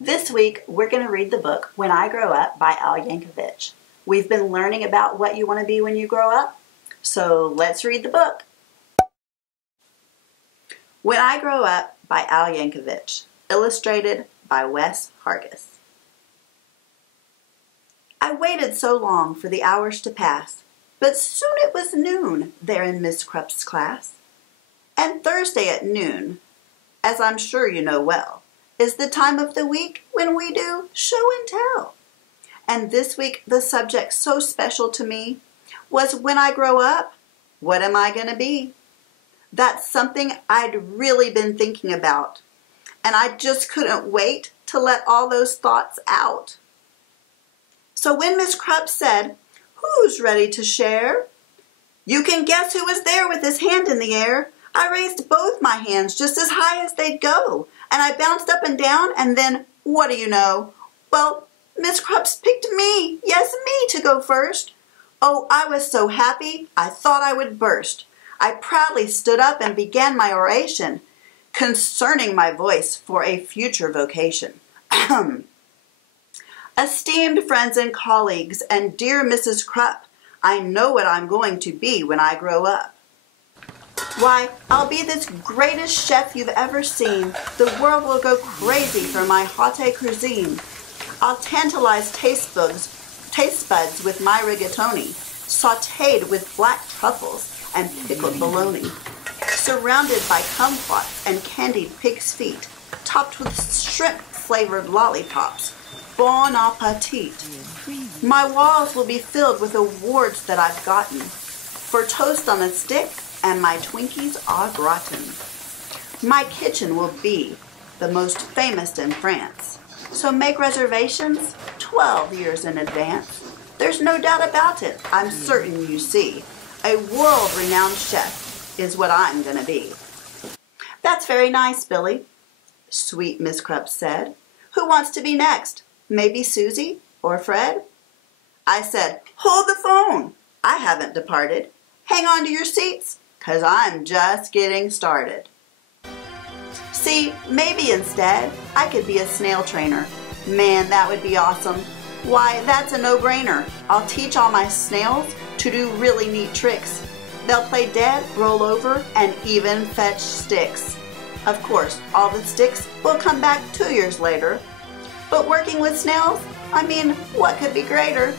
This week, we're going to read the book When I Grow Up by Al Yankovic. We've been learning about what you want to be when you grow up, so let's read the book. When I Grow Up by Al Yankovic, illustrated by Wes Hargis. I waited so long for the hours to pass, but soon it was noon there in Miss Krupp's class. And Thursday at noon, as I'm sure you know well, is the time of the week when we do show and tell. And this week the subject so special to me was when I grow up, what am I going to be? That's something I'd really been thinking about, and I just couldn't wait to let all those thoughts out. So when Miss Krupp said, "Who's ready to share?" You can guess who was there with his hand in the air. I raised both my hands just as high as they'd go, and I bounced up and down, and then, what do you know? Well, Miss Krupp picked me, yes, me, to go first. Oh, I was so happy, I thought I would burst. I proudly stood up and began my oration concerning my voice for a future vocation. Esteemed friends and colleagues, and dear Mrs. Krupp, I know what I'm going to be when I grow up. Why, I'll be this greatest chef you've ever seen. The world will go crazy for my haute cuisine. I'll tantalize taste buds with my rigatoni, sautéed with black truffles and pickled bologna, surrounded by kumquats and candied pig's feet, topped with shrimp-flavored lollipops. Bon appetit. My walls will be filled with awards that I've gotten for toast on a stick and my Twinkies au gratin. My kitchen will be the most famous in France, so make reservations 12 years in advance. There's no doubt about it, I'm certain you see. A world-renowned chef is what I'm going to be. That's very nice, Billy, sweet Miss Krupp said. Who wants to be next? Maybe Susie or Fred? I said, hold the phone. I haven't departed. Hang on to your seats, 'cause I'm just getting started. See, maybe instead I could be a snail trainer. Man, that would be awesome. Why, that's a no-brainer. I'll teach all my snails to do really neat tricks. They'll play dead, roll over, and even fetch sticks. Of course, all the sticks will come back 2 years later. But working with snails, I mean, what could be greater?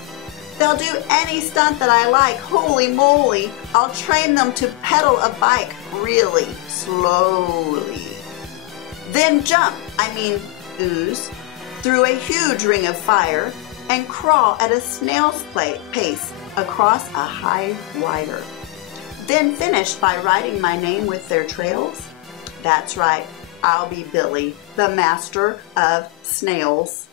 They'll do any stunt that I like, holy moly. I'll train them to pedal a bike really slowly. Then jump, ooze, through a huge ring of fire and crawl at a snail's pace across a high wire. Then finish by writing my name with their trails. That's right, I'll be Billy, the master of snails.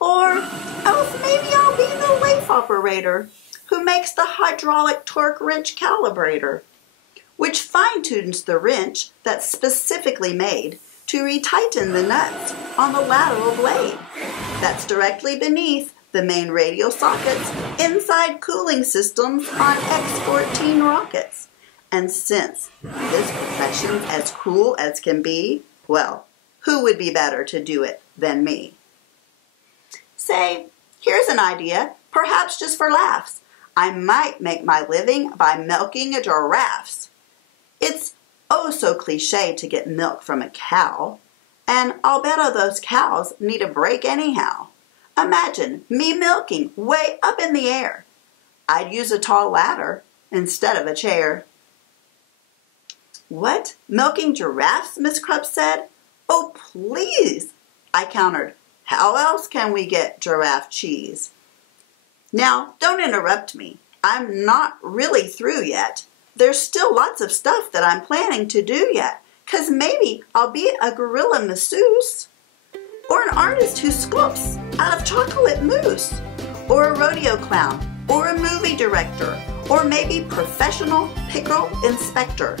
Or else maybe I'll be the lathe operator who makes the hydraulic torque wrench calibrator, which fine-tunes the wrench that's specifically made to retighten the nuts on the lateral blade that's directly beneath the main radial sockets inside cooling systems on X-14 rockets. And since this profession's as cool as can be, well, who would be better to do it than me? Say, here's an idea, perhaps just for laughs. I might make my living by milking giraffes. It's oh so cliche to get milk from a cow, and I'll bet all those cows need a break anyhow. Imagine me milking way up in the air. I'd use a tall ladder instead of a chair. What? Milking giraffes? Miss Krupp said. Oh, please, I countered. How else can we get giraffe cheese? Now, don't interrupt me. I'm not really through yet. There's still lots of stuff that I'm planning to do yet, 'cause maybe I'll be a gorilla masseuse, or an artist who sculpts out of chocolate mousse, or a rodeo clown, or a movie director, or maybe professional pickle inspector,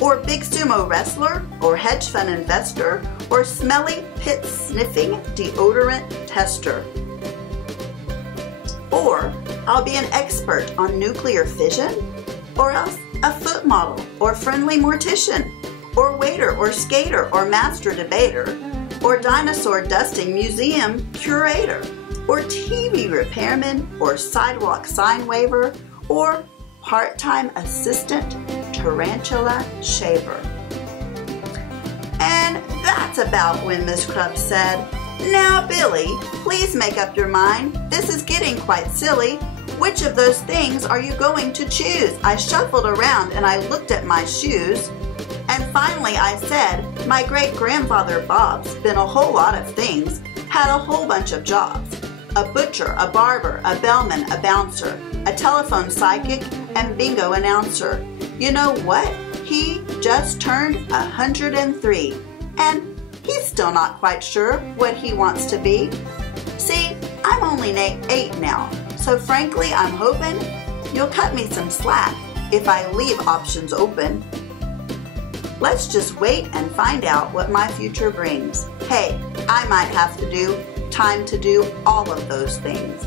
or big sumo wrestler, or hedge fund investor, or smelly pit sniffing deodorant tester. Or I'll be an expert on nuclear fission, or else a foot model, or friendly mortician, or waiter, or skater, or master debater, or dinosaur dusting museum curator, or TV repairman, or sidewalk sign waver, or part-time assistant tarantula shaver. And that's about when Miss Krupp said, "Now, Billy, please make up your mind. This is getting quite silly. Which of those things are you going to choose?" I shuffled around and I looked at my shoes. And finally I said, "My great-grandfather Bob's been a whole lot of things, had a whole bunch of jobs. A butcher, a barber, a bellman, a bouncer, a telephone psychic, and bingo announcer. You know what? He just turned 103, and he's still not quite sure what he wants to be. See, I'm only 8 now, so frankly I'm hoping you'll cut me some slack if I leave options open. Let's just wait and find out what my future brings. Hey, I might have time to do all of those things."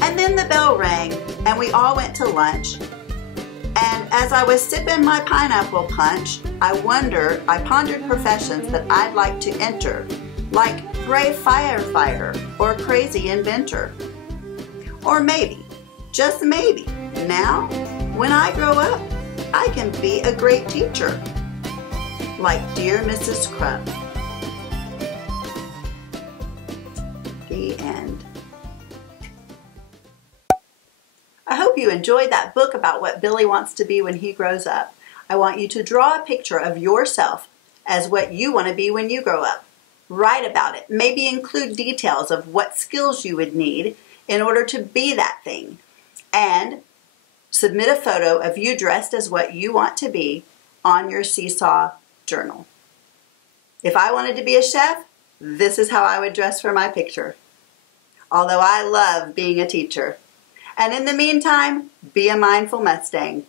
And then the bell rang and we all went to lunch. And as I was sipping my pineapple punch, I pondered professions that I'd like to enter, like brave firefighter or crazy inventor. Or maybe, just maybe, now, when I grow up, I can be a great teacher, like dear Mrs. Krupp. The end. I hope you enjoyed that book about what Billy wants to be when he grows up. I want you to draw a picture of yourself as what you want to be when you grow up. Write about it. Maybe include details of what skills you would need in order to be that thing. And submit a photo of you dressed as what you want to be on your Seesaw journal. If I wanted to be a chef, this is how I would dress for my picture. Although I love being a teacher. And in the meantime, be a mindful Mustang.